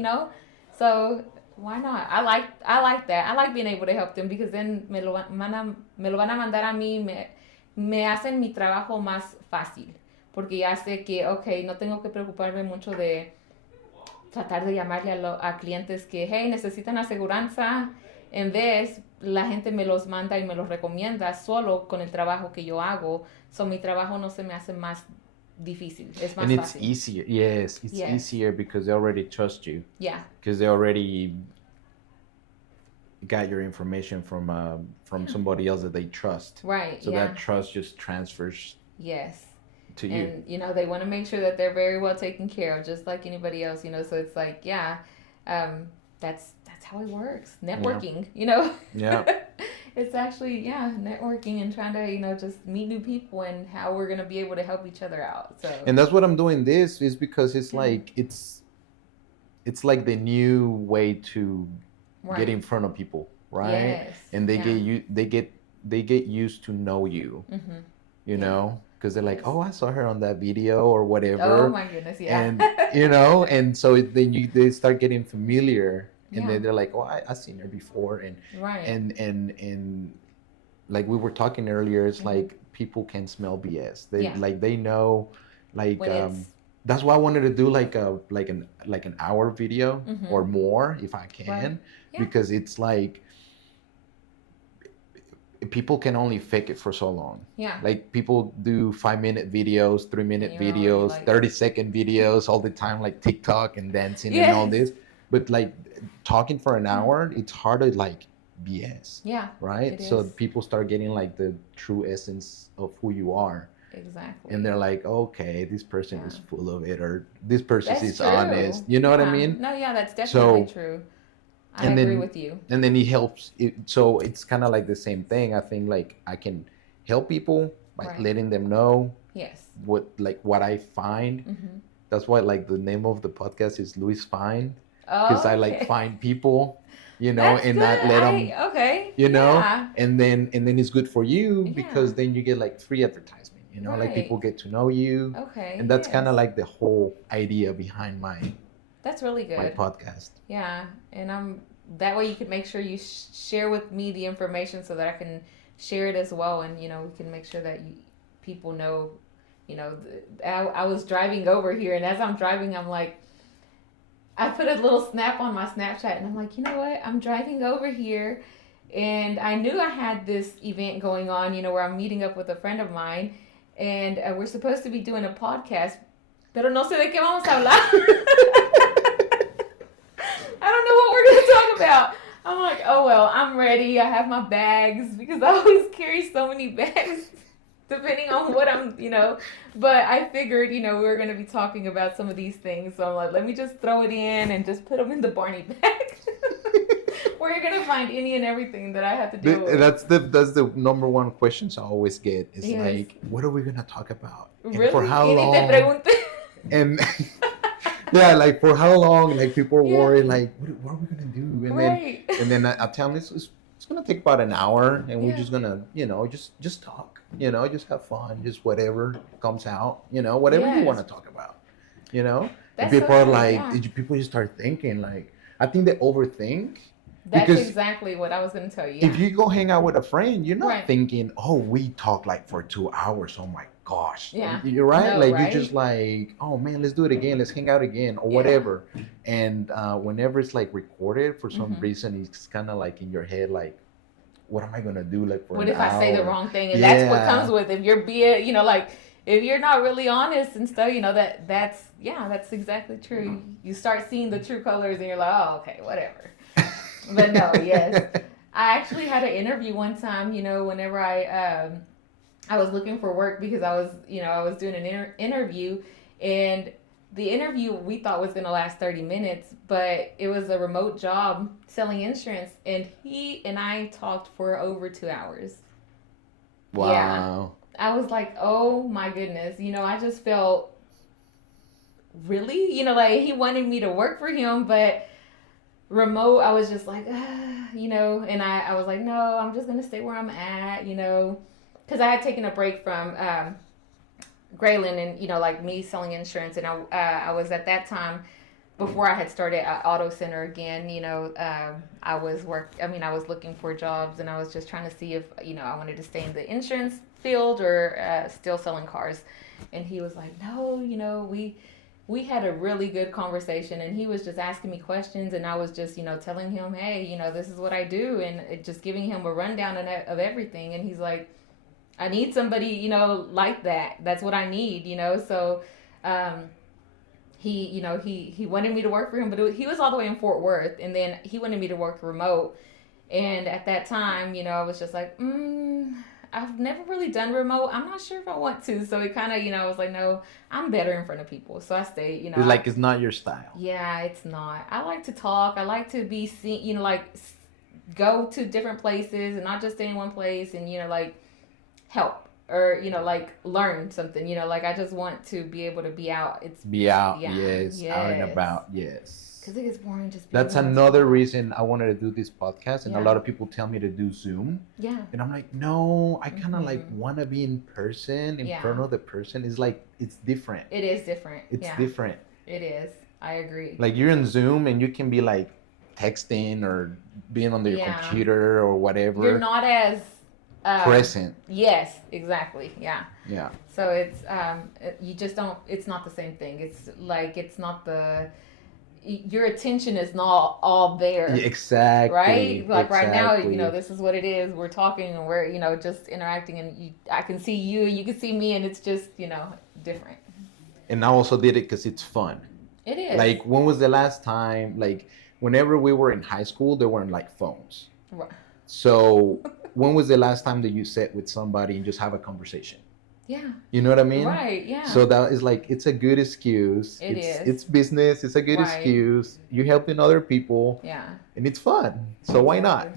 So why not? I like that. I like being able to help them, because then me lo van a mandar a mí, me hacen mi trabajo más fácil, porque ya sé que, okay, no tengo que preocuparme mucho de tratar de llamarle a clientes que, hey, necesitan aseguranza. En vez, la gente me los manda y me los recomienda solo con el trabajo que yo hago. So mi trabajo no se me hace más difícil. Es más and it's fácil. easier. Yes, it's easier because they already trust you. Yeah. Because they already got your information from somebody else that they trust. Right. So that trust just transfers. Yes. To you. And they want to make sure that they're very well taken care of, just like anybody else. So it's like, that's how it works. Networking. Yeah. It's actually, yeah, networking and trying to, just meet new people and how we're going to be able to help each other out. So, And that's what I'm doing this is because it's yeah, like it's like the new way to get right. in front of people, right? Yes. And they Yeah. get you they get used to know you, Mm-hmm. you Yeah. know, because they're like, Yes. oh, I saw her on that video or Oh whatever, my goodness. Yeah. and and so then they start getting familiar, and Yeah. then they're like, oh, I seen her before, Right. and like we were talking earlier, it's Mm-hmm. like people can smell BS. They Yeah. like they know, like When it's, that's why I wanted to do like an hour video mm-hmm. or more if I Right. can, Yeah. because it's like people can only fake it for so long. Yeah. Like people do 5 minute videos, 3 minute And you're already videos, like, 30-second videos all the time, like TikTok and dancing and all yes. this. But like talking for an Yeah. hour, it's hard to like BS, Yeah. right? It So is. people start getting like the true essence of who you are. Exactly. And they're like, okay, this person Yeah. is full of it, or this person That's is true. honest. You know what I Yeah. mean? No, yeah, that's definitely So, true. I and agree then with you. and then he helps it, so it's kind of like the same thing. I think like I can help people by Right. letting them know Yes. what I find. Mm-hmm. That's why like the name of the podcast is Luis Find, because Oh, I like okay. find people, That's and good. not let them, Okay. Yeah. and then it's good for you Yeah. because then you get like free advertisement, like people Right. get to know you. Okay. And that's kind Yes. of like the whole idea behind That's really my good. podcast. Yeah. And that way you can make sure you share with me the information so that I can share it as well. And, we can make sure that people know, I was driving over here, and as I'm driving, I'm like, I put a little snap on my Snapchat, and I'm like, you know what? I'm driving over here, and I knew I had this event going on, where I'm meeting up with a friend of mine, and we're supposed to be doing a podcast, pero no sé de qué vamos a hablar. I don't know what we're going to talk about. I'm like, oh well, I'm ready. I have my bags because I always carry so many bags depending on what But I figured, we were going to be talking about some of these things. So I'm like, let me just throw it in and just put them in the Barney bag. Where you're going to find any and everything that I have to deal with. That's the number one questions I always get. Is Yes. like, what are we gonna talk about? And Really? for how Y ni te long? pregunté. And yeah, like for how long? Like people are Yeah. worried, like what are we gonna do? And Right. then I tell them it's gonna take about an hour, and we're Yeah. just gonna just talk, just have fun, just whatever comes out, whatever you Yes. want to talk about, and That's people so are true, like, yeah. people just start thinking like, I think they overthink. That's Because exactly what I was going to tell you. if you go hang out with a friend, you're not Right. thinking, oh, we talk like for 2 hours. Oh my gosh. Yeah. You're right. No, Like right? you're just like, oh man, let's do it again. Let's hang out again or Yeah. whatever. And whenever it's like recorded, for some Mhm. reason, it's kind of like in your head, like, what am I gonna do like for What an if I say the hour? wrong thing? And that's what Yeah. comes with if you're being, like if you're not really honest and stuff, that's exactly true. You start seeing the true colors and you're like, oh, okay, whatever. But no, yes. I actually had an interview one time, whenever I was looking for work because I was doing an interview, and the interview we thought was going to last 30 minutes, but it was a remote job selling insurance, and he and I talked for over 2 hours. Wow. Yeah. I was like, oh my goodness. I just felt really, like he wanted me to work for him, but remote, I was just like, and I was like, no, I'm just going to stay where I'm at, because I had taken a break from Graylin and, like me selling insurance. And I was at that time, before I had started at Auto Center again, I was looking for jobs, and I was just trying to see if, I wanted to stay in the insurance field or still selling cars. And he was like, no, we had a really good conversation, and he was just asking me questions, and I was just, telling him, hey, this is what I do, and just giving him a rundown of everything. And he's like, I need somebody, like that. That's what I need, So he wanted me to work for him, but he was all the way in Fort Worth, and then he wanted me to work remote. And at that time, I was just like, I've never really done remote. I'm not sure if I want to. So it kind of, I was like, no, I'm better in front of people. So I stayed, It's like it's not your style. Yeah, it's not. I like to talk. I like to be seen, like go to different places and not just stay in one place, and like help, or like learn something. Like I just want to be able to be out. It's Be out, yeah, yes. Out and yes. about, yes. Because it gets boring just being That's in one another spot. reason I wanted to do this podcast. And a Yeah. lot of people tell me to do Zoom. Yeah. And I'm like, no, I kind of like want to be in person, in Yeah. front of the person. It's like, it's different. It is different. It's Yeah. different. It is. I agree. Like you're in Zoom and you can be like texting or being on your computer or whatever. You're not as present. Yes, exactly. Yeah. Yeah. So it's you just don't. It's not the same thing. It's like it's not the. Your attention is not all there. Yeah, exactly. Right? Like exactly. right now, this is what it is. We're talking and we're, just interacting, and I can see you and you can see me, and it's just, different. And I also did it because it's fun. It is. Like, when was the last time, like, whenever we were in high school, there weren't like phones. Right. So when was the last time that you sat with somebody and just have a conversation? Yeah. You know what I mean? Right, yeah. So that is like, it's a good excuse. It's business. It's a good excuse. You're helping other people. Yeah. And it's fun. So why not?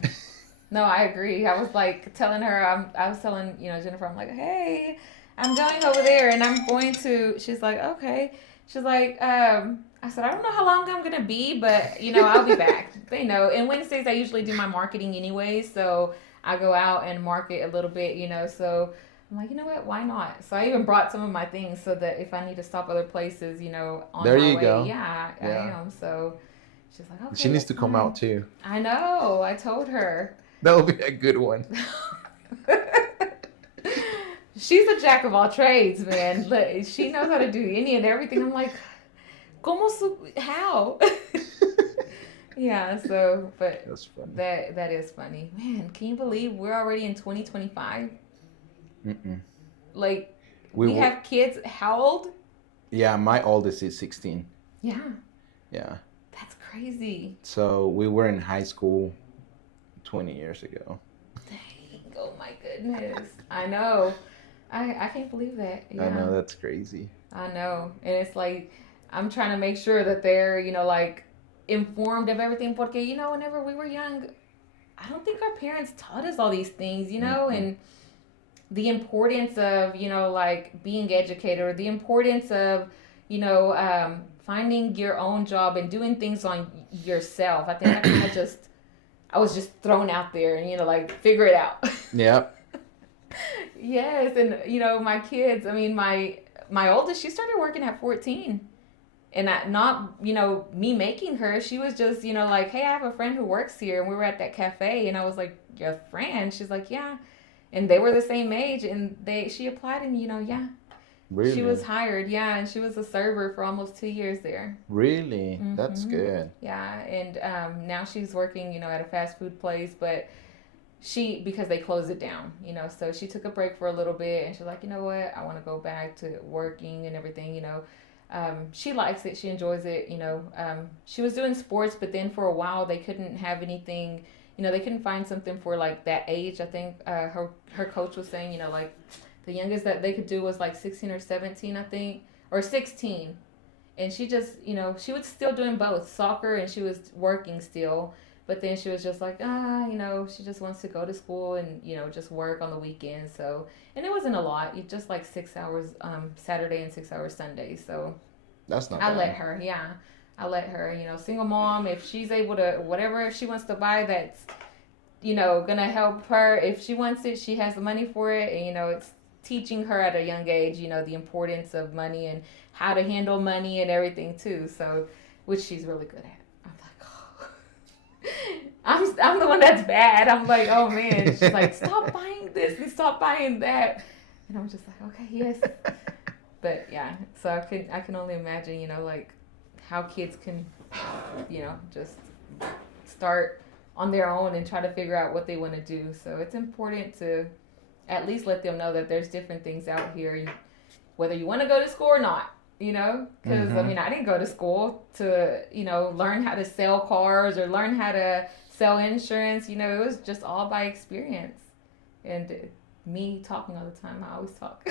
No, I agree. I was like telling her, I was telling, Jennifer, I'm like, hey, I'm going over there and I'm going to, she's like, okay. She's like, I said, I don't know how long I'm going to be, but, I'll be back. They know. And Wednesdays, I usually do my marketing anyway. So I go out and market a little bit, so I'm like, you know what? Why not? So I even brought some of my things so that if I need to stop other places, on there my you way. go. Yeah, I am. So she's like, okay. She needs to come out too. I know. I told her. That would be a good one. She's a jack of all trades, man. She knows how to do any and everything. I'm like, how? Yeah, so, but that's funny. That is funny. Man, can you believe we're already in 2025? Mm-mm. Like, we have kids. How old? Yeah, my oldest is 16. Yeah. Yeah. That's crazy. So we were in high school 20 years ago. Dang. Oh, my goodness. I know. I can't believe that. Yeah. I know, that's crazy. I know. And it's like, I'm trying to make sure that they're, like, informed of everything. Porque, whenever we were young, I don't think our parents taught us all these things, mm-hmm. and the importance of, like being educated, or the importance of, finding your own job and doing things on yourself. I think I was just thrown out there and, like, figure it out. Yep. Yes. And, my kids, I mean, my oldest, she started working at 14. And not, me making her. She was just, like, hey, I have a friend who works here. And we were at that cafe. And I was like, your friend? She's like, yeah. And they were the same age. And she applied and, yeah. Really? She was hired. Yeah. And she was a server for almost 2 years there. Really? Mm-hmm. That's good. Yeah. And now she's working, at a fast food place. But because they closed it down, so she took a break for a little bit. And she's like, you know what? I want to go back to working and everything, she likes it. She enjoys it. She was doing sports, but then for a while they couldn't have anything, they couldn't find something for like that age. I think her coach was saying, like the youngest that they could do was like 16 or 17, I think, or 16. And she just, she was still doing both soccer and she was working still. But then she was just like, she just wants to go to school and, just work on the weekends. So, and it wasn't a lot. It just like 6 hours Saturday and 6 hours Sunday. So that's not I bad. let her, I let her, single mom, if she's able to, whatever she wants to buy that's, going to help her. If she wants it, she has the money for it. And, it's teaching her at a young age, the importance of money and how to handle money and everything too. So, which she's really good at. I'm the one that's bad. I'm like, oh man. She's like, stop buying this and stop buying that. And I'm just like, okay, yes. But yeah, so I can only imagine, like how kids can, just start on their own and try to figure out what they want to do. So it's important to at least let them know that there's different things out here, whether you want to go to school or not. Because, mm-hmm. I mean, I didn't go to school to, learn how to sell cars or learn how to sell insurance. It was just all by experience. And me talking all the time, I always talk.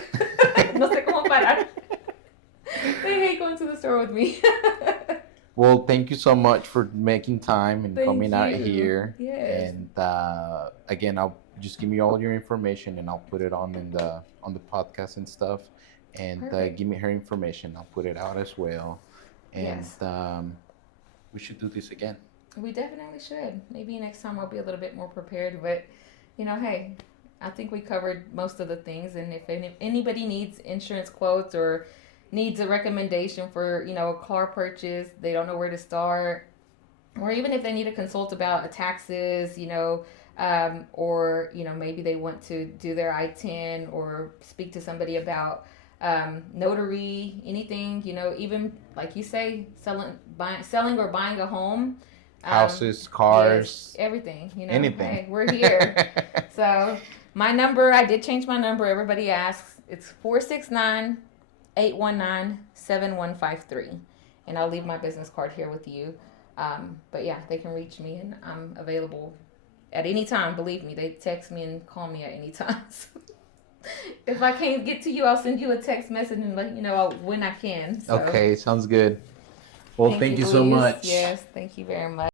No sé cómo parar. They hate going to the store with me. Well, thank you so much for making time and Thank coming out you. here. Yes. And again, I'll just give me all your information, and I'll put it on the podcast and stuff. And Perfect. give me her information. I'll put it out as well. And Yes. we should do this again. We definitely should. Maybe next time I'll be a little bit more prepared, but hey, I think we covered most of the things. And if anybody needs insurance quotes or needs a recommendation for, a car purchase, they don't know where to start, or even if they need a consult about taxes, or, maybe they want to do their I-10 or speak to somebody about notary, anything, even like you say, selling or buying a home. Houses, Yes, cars, everything, anything. hey, we're here. So my number, I did change my number. Everybody asks. It's 469-819-7153. And I'll leave my business card here with you. But yeah, they can reach me and I'm available at any time. Believe me, they text me and call me at any time. If I can't get to you, I'll send you a text message and let you know when I can. So Okay, sounds good. Well, thank thank you, you so Luis. much. Yes, thank you very much.